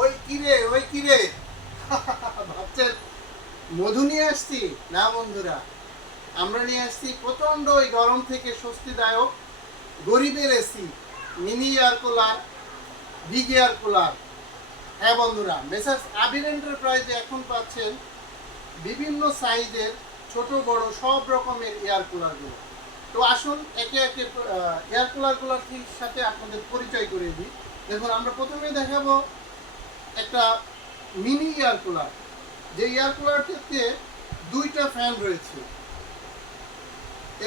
ওই কিরে ভাবছেন মধু নিয়ে আসছি? না বন্ধুরা, আমরা নিয়ে আসছি প্রচন্ড ওই গরম থেকে স্বস্তিদায়ক গরিবের AC, mini air cooler, big air cooler. হ্যাঁ বন্ধুরা, মেসার্স আবির এন্টারপ্রাইজে এখন পাচ্ছেন বিভিন্ন সাইজের ছোট বড় সব রকমের এয়ার কুলারগুলো। তো আসুন একে একে এয়ার কুলারগুলোর সাথে আপনাদের পরিচয় করে দিই। দেখুন, আমরা প্রথমেই দেখাবো একটা মিনি এয়ার কুলার। যে এয়ার কুলারটিতে দুইটা ফ্যান রয়েছে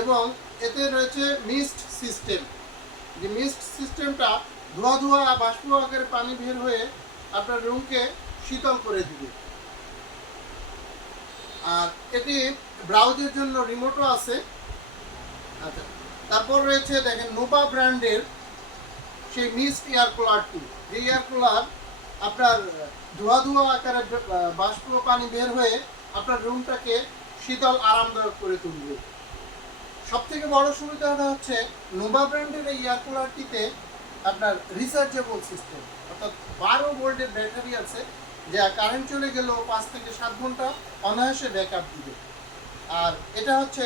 এবং এতে রয়েছে মিস্ট সিস্টেম। যে মিস্ট সিস্টেমটা ধোয়া ধোয়া বাষ্প আকারে পানি বের হয়ে আপনার রুমকে শীতল করে দিবে। আর এটি ব্রাউজের জন্য রিমোটও আছে। আচ্ছা, তারপর রয়েছে দেখেন নোভা ব্র্যান্ডের সেই মিস্ট এয়ার কুলারটি। যে এয়ার কুলার আপনার ধোয়া ধোয়া আকারে বাষ্প পানি বের হয়ে আপনার রুমটাকে শীতল আরামদায়ক করে তুলবে। সব থেকে বড় সুবিধাটা হচ্ছে নোভা ব্র্যান্ডের এই এয়ার কুলারটিতে আপনার রিচার্জেবল সিস্টেম, অর্থাৎ 12 ভোল্টের ব্যাটারি আছে, যা কারেন্ট চলে গেলেও 5 থেকে 7 ঘন্টা অনায়াসে ব্যাকআপ দিবে। আর এটা হচ্ছে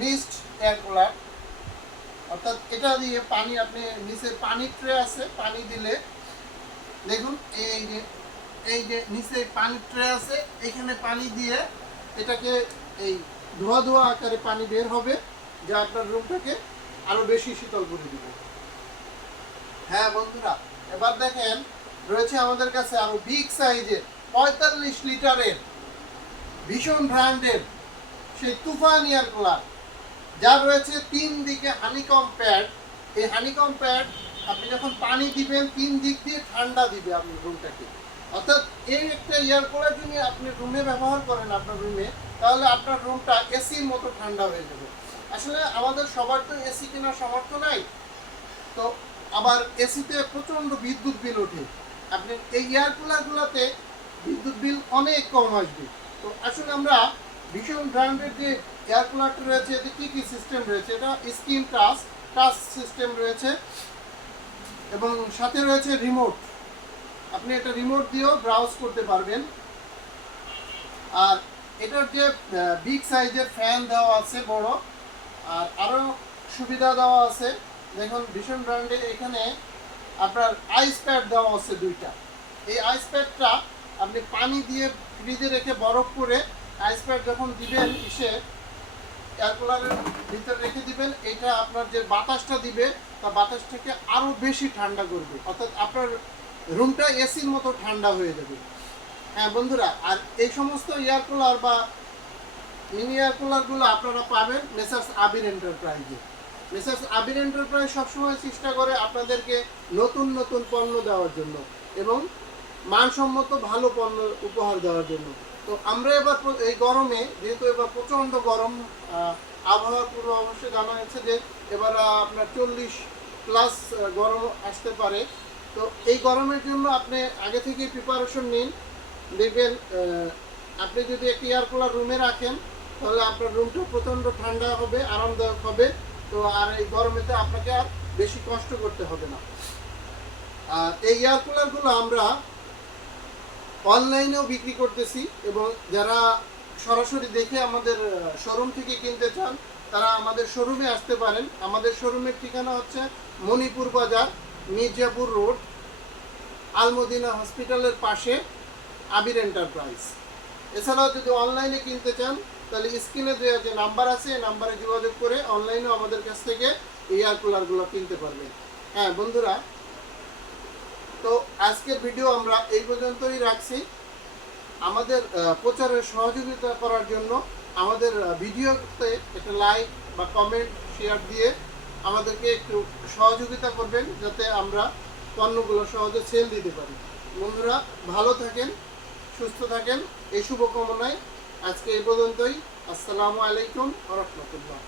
মিস্ট এয়ার কুলার, অর্থাৎ এটা দিয়ে পানি, আপনি নিচে পানির ট্রে আছে, পানি দিলে দেখুন এই যে নিচে পানির ট্রে আছে, এখানে পানি দিয়ে এটাকে এই ধোয়া ধোয়া আকারে পানি বের হবে, যা আপনার রুমটাকে আরো বেশি শীতল করে দিবে। হ্যাঁ বন্ধুরা, এবার দেখেন রয়েছে আমাদের কাছে আরো বিগ সাইজের 45 লিটারের ভীষণ ব্র্যান্ডের সেই তুফান এয়ার কুলার, যা রয়েছে 3 দিকে হানিকম প্যাড। এই হানিকম প্যাড আপনি যখন পানি দিবেন 3 দিক দিয়ে ঠান্ডা দিবে আপনার রুমটাকে। অর্থাৎ এই একটা এয়ার কুলার যদি আপনি রুমে ব্যবহার করেন আপনার রুমে, তাহলে আপনার রুমটা এসির মতো ঠান্ডা হয়ে যাবে। আসলে আমাদের সবার তো এসি কেনার সামর্থ্য নাই, তো আবার এসিতে প্রচণ্ড বিদ্যুৎ বিল ওঠে। আপনি এই এয়ার কুলারগুলোতে বিদ্যুৎ বিল অনেক কম আসবে। তো আসলে আমরা ভীষণ ব্র্যান্ডের যে এয়ার কুলারটা রয়েছে, এতে কী কী সিস্টেম রয়েছে, এটা স্ক্রিন টাচ সিস্টেম রয়েছে এবং সাথে রয়েছে রিমোট। আপনি এটা রিমোট দিয়েও ব্রাউজ করতে পারবেন। আর এটার যে বিগ সাইজের ফ্যান দেওয়া আছে বড়, আর আরও সুবিধা দেওয়া আছে। দেখুন ভীষণ ব্র্যান্ডে এখানে আপনার আইস প্যাড দেওয়া আছে 2টা। এই আইস প্যাডটা আপনি পানি দিয়ে ফ্রিজে রেখে বরফ করে আইস প্যাড যখন দিবেন এয়ার কুলারের ভিতরে রেখে দিবেন, এটা আপনার যে বাতাসটা দিবে তা বাতাসটাকে আরও বেশি ঠান্ডা করবে, অর্থাৎ আপনার রুমটা এসির মতো ঠান্ডা হয়ে যাবে। হ্যাঁ বন্ধুরা, আর এই সমস্ত এয়ার কুলার বা মিনি এয়ার কুলারগুলো আপনারা পাবেন মেসার্স আবির এন্টারপ্রাইজে। মেসার্স আবির এন্টারপ্রাইজ সবসময় চেষ্টা করে আপনাদেরকে নতুন নতুন পণ্য দেওয়ার জন্য এবং মানসম্মত ভালো পণ্য উপহার দেওয়ার জন্য। তো আমরা এবার এই গরমে, যেহেতু এবার প্রচণ্ড গরম, আবহাওয়ার পূর্বাভাসে জানা যাচ্ছে যে এবার আপনার 40+ গরম আসতে পারে। তো এই গরমের জন্য আপনি আগে থেকেই প্রিপারেশন নিন। দেখবেন আপনি যদি একটি এয়ার কুলার রুমে রাখেন, তাহলে আপনার রুমটা প্রচণ্ড ঠান্ডা হবে, আরামদায়ক হবে। তো আর এই গরমেতে আপনাকে আর বেশি কষ্ট করতে হবে না। আর এই এয়ার কুলারগুলো আমরা অনলাইনেও বিক্রি করতেছি, এবং যারা সরাসরি দেখে আমাদের শোরুম থেকে কিনতে চান, তারা আমাদের শোরুমে আসতে পারেন। আমাদের শোরুমের ঠিকানা হচ্ছে মণিপুর বাজার, মির্জাপুর রোড, আলমদিনা হসপিটালের পাশে, আবির এন্টারপ্রাইজ। এছাড়াও যদি অনলাইনে কিনতে চান, তাহলে স্ক্রিনে যে নাম্বার আছে, এই নাম্বারে যোগাযোগ করে অনলাইনেও আমাদের কাছ থেকে এই এয়ার কুলারগুলো কিনতে পারবেন। হ্যাঁ বন্ধুরা, তো আজকের ভিডিও আমরা এই পর্যন্তই রাখছি। আমাদের প্রচারের সহযোগিতা করার জন্য আমাদের ভিডিওতে একটা লাইক বা কমেন্ট শেয়ার দিয়ে আমাদেরকে একটু সহযোগিতা করবেন, যাতে আমরা পণ্যগুলো সহজে সেল দিতে পারি। বন্ধুরা ভালো থাকেন, সুস্থ থাকেন, এই শুভকামনায় আজকে এই পর্যন্তই। আসসালামু আলাইকুম ওয়া রাহমাতুল্লাহ।